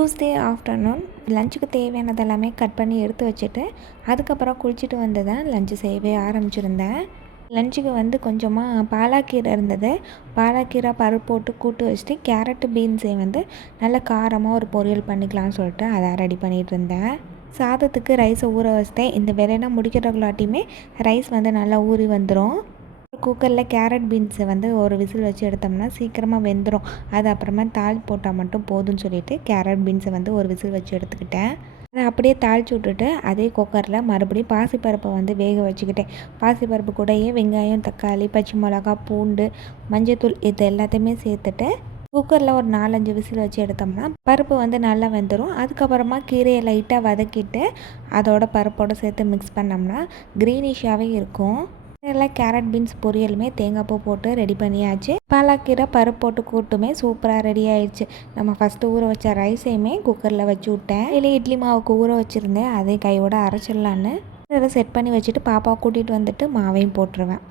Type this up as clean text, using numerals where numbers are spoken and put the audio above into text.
Tuesday afternoon லஞ்சுக்கு தேவையானது எல்லாமே கட் பண்ணி எடுத்து வச்சுட்டு அதுக்கப்புறம் குளிச்சுட்டு வந்து தான் லஞ்சு செய்யவே ஆரம்பிச்சிருந்தேன். லஞ்சுக்கு வந்து கொஞ்சமாக பாலாக்கீரை இருந்தது. பாலாக்கீரை பருப்பு போட்டு கூட்டு வச்சுட்டு கேரட்டு பீன்ஸை வந்து நல்ல காரமாக ஒரு பொரியல் பண்ணிக்கலாம்னு சொல்லிட்டு அதை ரெடி பண்ணிகிட்டு இருந்தேன். சாதத்துக்கு ரைஸை ஊற வச்சிட்டேன். இந்த வேலையெல்லாம் முடிக்கிறவங்களாட்டியுமே ரைஸ் வந்து நல்லா ஊறி வந்துடும். குக்கரில் கேரட் பீன்ஸை வந்து ஒரு விசில் வச்சு எடுத்தோம்னா சீக்கிரமாக வெந்துடும். அது அப்புறமா தாளித்து போட்டால் மட்டும் போதும்னு சொல்லிவிட்டு கேரட் பீன்ஸை வந்து ஒரு விசில் வச்சு எடுத்துக்கிட்டேன். அதை அப்படியே தாளித்து விட்டுட்டு அதே குக்கரில் மறுபடியும் பாசிப்பருப்பை வந்து வேக வச்சுக்கிட்டேன். பாசிப்பருப்பு கூடயே வெங்காயம், தக்காளி, பச்சை மிளகா, பூண்டு, மஞ்சத்தூள் இது எல்லாத்தையுமே சேர்த்துட்டு குக்கரில் ஒரு 4-5 விசில் வச்சு எடுத்தோம்னா பருப்பு வந்து நல்லா வெந்துடும். அதுக்கப்புறமா கீரையை லைட்டாக வதக்கிட்டு அதோட பருப்போடு சேர்த்து மிக்ஸ் பண்ணோம்னா க்ரீனிஷாகவே இருக்கும். எல்லாம் கேரட் பீன்ஸ் பொரியலுமே தேங்காய் பூ போட்டு ரெடி பண்ணியாச்சு. பாலாக்கீரை பருப்பு போட்டு கூட்டுமே சூப்பராக ரெடி ஆயிடுச்சு. நம்ம ஃபஸ்ட்டு ஊற வச்ச ரைஸையுமே குக்கரில் வச்சு விட்டேன். இல்லை இட்லி மாவுக்கு ஊற வச்சுருந்தேன், அதே கையோட அரைச்சிடலான்னு செட் பண்ணி வச்சுட்டு பாப்பாவை கூட்டிகிட்டு வந்துட்டு மாவையும் போட்டுருவேன்.